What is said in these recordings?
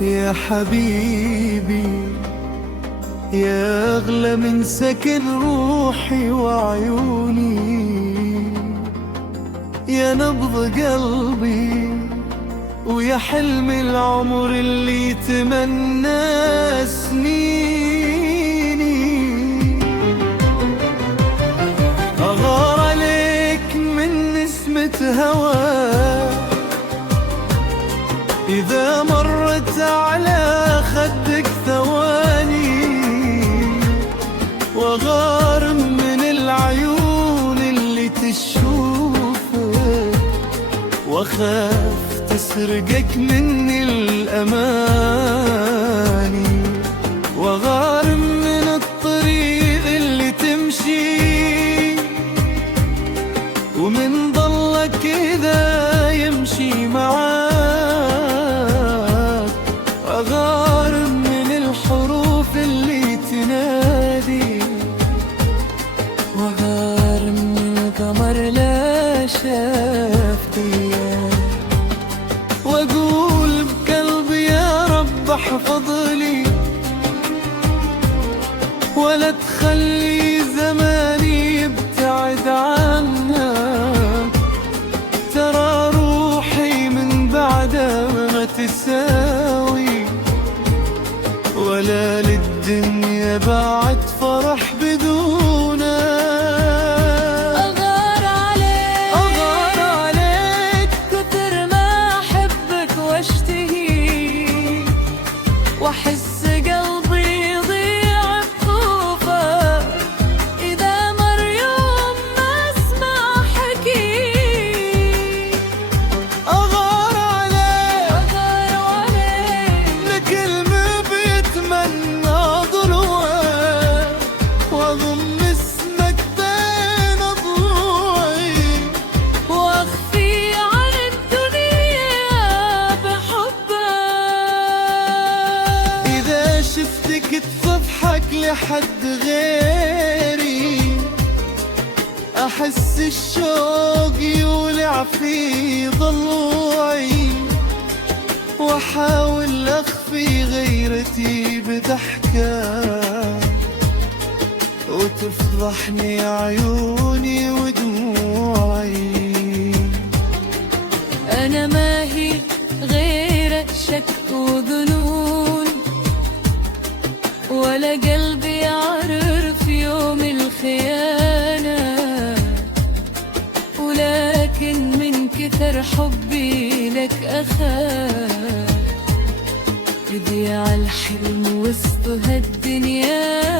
يا حبيبي يا أغلى من سكن روحي وعيوني، يا نبض قلبي ويا حلم العمر اللي تمنى سنيني. أغار عليك من نسمة هواك إذا مرت على خدك ثواني، وغار من العيون اللي تشوفك، وأخاف تسرقك مني الأماني، وغار من الطريق اللي تمشي ومن ضلك إذا يمشي معاك، وغار من الحروف اللي تنادي، وغار من القمر لا شاف ضياء، واقول بقلبي يا رب احفظ لي ولا تخلي زماني يبتعد عنك، ترى روحي من بعدها ما تساوي، ولا للدنيا بعد فرح بدونك. أغار عليك كتر ما أحبك واشتهي، وأحس قلبي يضيع بخوفك إذا مر يوم ما أسمع حكي. أغار عليك لكل ما بيتمنى ضلوعك، وأضم اسمك بين ضلوعي، وأخفي عن الدنيا بحبك. إذا شفتك تضحك لحد غيري، أحس الشوق يولع في ضلوعي، وأحاول أخفي غيرتي بضحكة، وتفضحني عيوني ودموعي. أنا ما هي غير شك وظنون، ولا قلبي يعرف يوم الخيانة، ولكن من كثر حبي لك أخاف يضيع الحلم وسط هالدنيانا.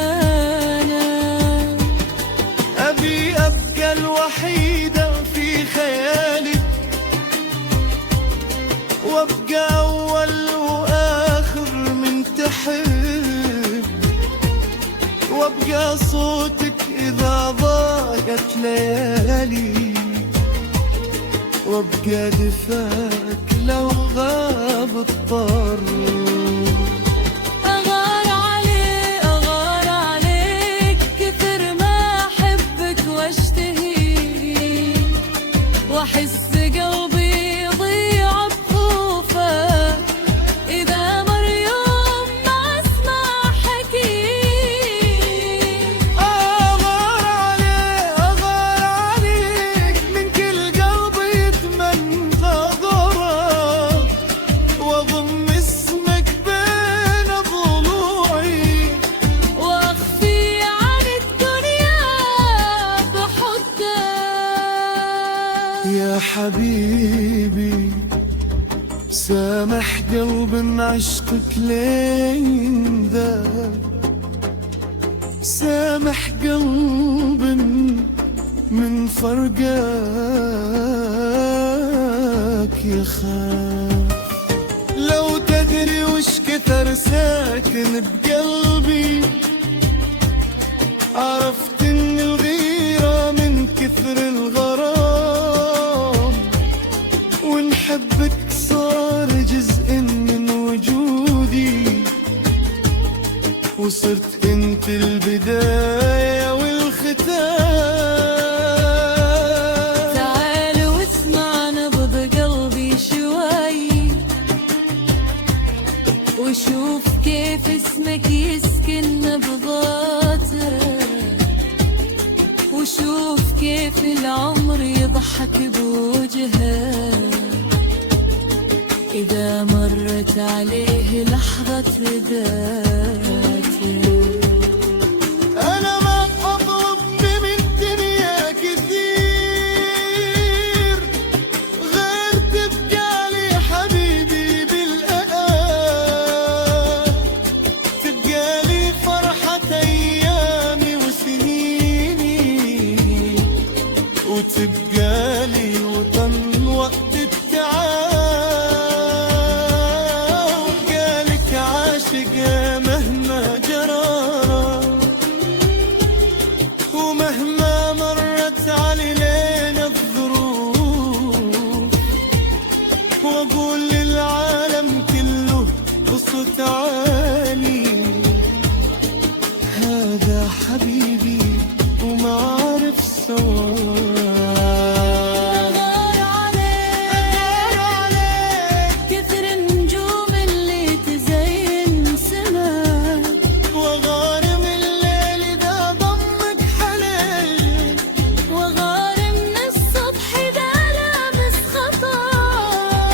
أبي أبقى الوحيدة في خيالك، وأبقى أول وآخر من تحب، وأبقى صوتك إذا ضاقت ليالي، وأبقى دفاك لو غاب الطر. أغار عليك كثر ما أحبك واشتهي، وأحس قلبي يضيع بخوفك إذا مر يوم ما أسمع حكي. أغار عليك من كل قلبي يتمنى غرام، وأضم اسمك بين ضلوعي، وأخفي عن الدنيا بحبك. يا حبيبي سامح قلب عشقك لين ذاب، سامح قلب من فرقك يخاف. لو تدري وش كثر ساكن بقلبي، عرفت ان الغيرة من كثر الغرام، ونحبك صار جزء من وجودي، وصرت انت البداية والختام. تعال واسمع نبض قلبي شوي، كيف العمر يضحك بوجهه إذا مرت عليه لحظة ذاته. أنا ما أطلب من الدنيا كثير غير تبقى لي حبيبي بالآن، تبقى لي فرحة أيامي وسنيني، وتبقى لي وطن وقت التعب، وبقالك عاشقة مهما جرى ومهما مرت علينا الظروف، واقول للعالم كله بصوت عالي هذا حبيبي وما عرف أغار عليك كثر النجوم اللي تزين سماك، وغار من الليل إذا ضمك حنين، وغار من الصبح إذا لامس خطاك.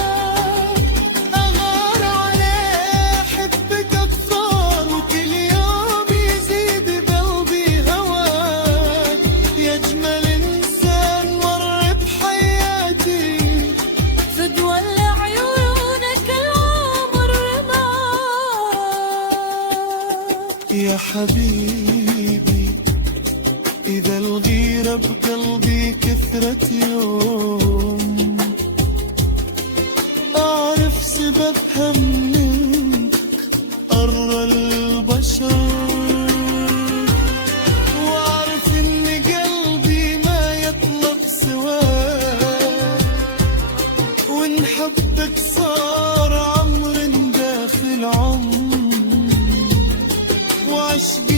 أغار عليه حبك أكثر وكل يوم يزيد قلبي هواك، يا أجمل إنسان مر بحياتي، فتولى عيونك العمر رماك. يا حبيبي إذا الغيرة بقلبي كثرت يوم، أعرف سببها منك أرى البشر، وأعرف إن قلبي ما يطلب سواك، وإن حبك صار عمر داخل عمر، وعشق